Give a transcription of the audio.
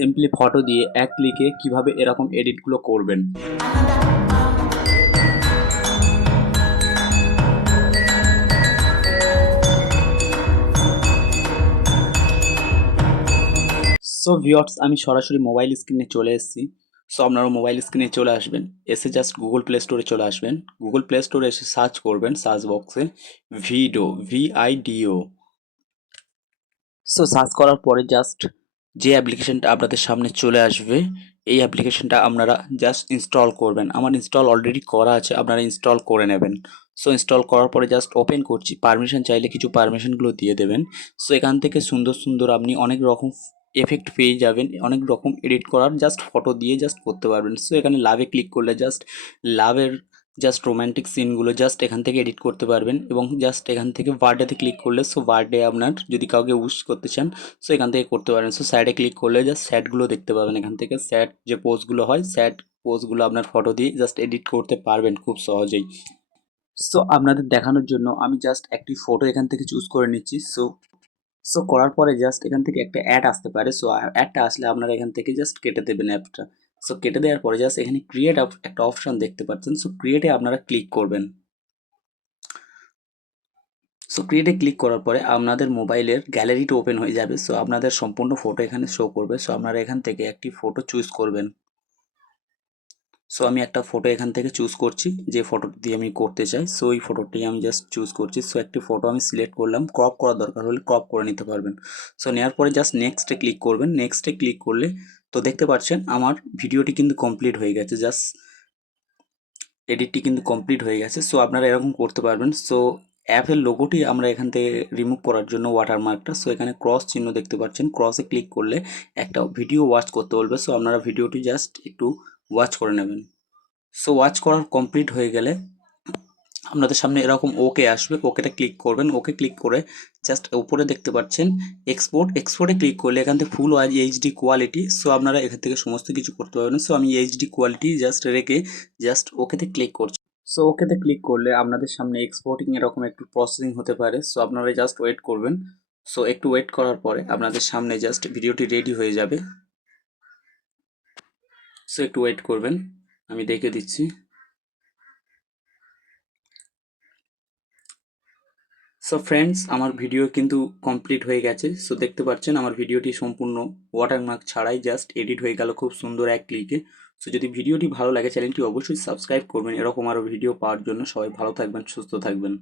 Simply photo দিয়ে এক ক্লিকে কিভাবে এরকম এডিটগুলো করবেন। সো ভিউয়ার্স, আমি সরাসরি মোবাইল স্ক্রিনে চলে এসেছি। সো আপনারা মোবাইল স্ক্রিনে চলে আসবেন, এসে জাস্ট গুগল প্লে স্টোরে চলে আসবেন। গুগল প্লে স্টোরে এসে সার্চ করবেন, সার্চ বক্সে ভিডো, VIDO। সো সার্চ করার পরে জাস্ট যে অ্যাপ্লিকেশনটা আপনাদের সামনে চলে আসবে, এই অ্যাপ্লিকেশনটা আপনারা জাস্ট ইনস্টল করবেন। আমার ইনস্টল অলরেডি করা আছে, আপনারা ইনস্টল করে নেবেন। সো ইনস্টল করার পরে জাস্ট ওপেন করছি, পারমিশন চাইলে কিছু পারমিশনগুলো দিয়ে দেবেন। সো এখান থেকে সুন্দর সুন্দর আপনি অনেক রকম এফেক্ট পেয়ে যাবেন, অনেক রকম এডিট করার, জাস্ট ফটো দিয়ে জাস্ট করতে পারবেন। সো এখানে লাভে ক্লিক করলে জাস্ট লাভের জাস্ট রোম্যান্টিক সিনগুলো জাস্ট এখান থেকে এডিট করতে পারবেন, এবং জাস্ট এখান থেকে বার্থডেতে ক্লিক করলে, সো বার্থডে আপনার যদি কাউকে উইশ করতে চান, সো এখান থেকে করতে পারেন। সো স্যাডে ক্লিক করলে জাস্ট স্যাডগুলো দেখতে পাবেন, এখান থেকে স্যাড যে পোস্টগুলো হয়, স্যাড পোস্টগুলো আপনার ফটো দিয়ে জাস্ট এডিট করতে পারবেন খুব সহজেই। সো আপনাদের দেখানোর জন্য আমি জাস্ট একটি ফটো এখান থেকে চুজ করে নিচ্ছি। সো সো করার পরে জাস্ট এখান থেকে একটা অ্যাড আসতে পারে। সো অ্যাডটা আসলে আপনারা এখান থেকে জাস্ট কেটে দেবেন অ্যাপটা। সো কেটে দেওয়ার পরে জাস্ট এখানে ক্রিয়েট একটা অপশন দেখতে পাচ্ছেন। সো ক্রিয়েটে আপনারা ক্লিক করবেন। সো ক্রিয়েটে ক্লিক করার পরে আপনাদের মোবাইলের গ্যালারিটা ওপেন হয়ে যাবে। সো আপনাদের সম্পূর্ণ ফটো এখানে শো করবে। সো আপনারা এখান থেকে একটি ফটো চুজ করবেন। সো আমি একটা ফটো এখান থেকে চুজ করছি, যে ফটোটি দিয়ে আমি করতে চাই। সো এই ফটোটি আমি জাস্ট চুজ করছি। সো একটি ফটো আমি সিলেক্ট করলাম, ক্রপ করার দরকার হলে ক্রপ করে নিতে পারবেন। সো নেওয়ার পরে জাস্ট নেক্সটে ক্লিক করবেন। নেক্সটে ক্লিক করলে তো দেখতে পাচ্ছেন আমার ভিডিওটি কিন্তু কমপ্লিট হয়ে গেছে, জাস্ট এডিটটি কিন্তু কমপ্লিট হয়ে গেছে। সো আপনারা এরকম করতে পারবেন। সো অ্যাপের লোগোটি আমরা এখান থেকে রিমুভ করার জন্য ওয়াটারমার্কটা, সো এখানে ক্রস চিহ্ন দেখতে পাচ্ছেন, ক্রসে ক্লিক করলে একটা ভিডিও ওয়াচ করতে বলবে। সো আপনারা ভিডিওটি জাস্ট একটু ওয়াচ করে নেবেন। সো ওয়াচ করার কমপ্লিট হয়ে গেলে আপনাদের সামনে এরকম ওকে আসবে, ওকেটা ক্লিক করবেন। ওকে ক্লিক করে জাস্ট উপরে দেখতে পাচ্ছেন এক্সপোর্টে ক্লিক করলে এখান থেকে ফুল এইচডি কোয়ালিটি, সো আপনারা এখান থেকে সমস্ত কিছু করতে পারবেন। সো আমি এইচডি কোয়ালিটি জাস্ট রেখে জাস্ট ওকেতে ক্লিক করছি। সো ওকেতে ক্লিক করলে আপনাদের সামনে এক্সপোর্টিং এরকম একটু প্রসেসিং হতে পারে। সো আপনারা জাস্ট ওয়েট করবেন। সো একটু ওয়েট করার পরে আপনাদের সামনে জাস্ট ভিডিওটি রেডি হয়ে যাবে। সো একটু ওয়েট করবেন, আমি দেখে দিচ্ছি। সো ফ্রেন্ডস, আমার ভিডিও কিন্তু কমপ্লিট হয়ে গেছে। সো দেখতে পাচ্ছেন আমার ভিডিওটি সম্পূর্ণ ওয়াটারমার্ক ছাড়াই জাস্ট এডিট হয়ে গেল খুব সুন্দর এক ক্লিকে। সো যদি ভিডিওটি ভালো লাগে চ্যানেলটি অবশ্যই সাবস্ক্রাইব করবেন এরকম আরও ভিডিও পাওয়ার জন্য। সবাই ভালো থাকবেন, সুস্থ থাকবেন।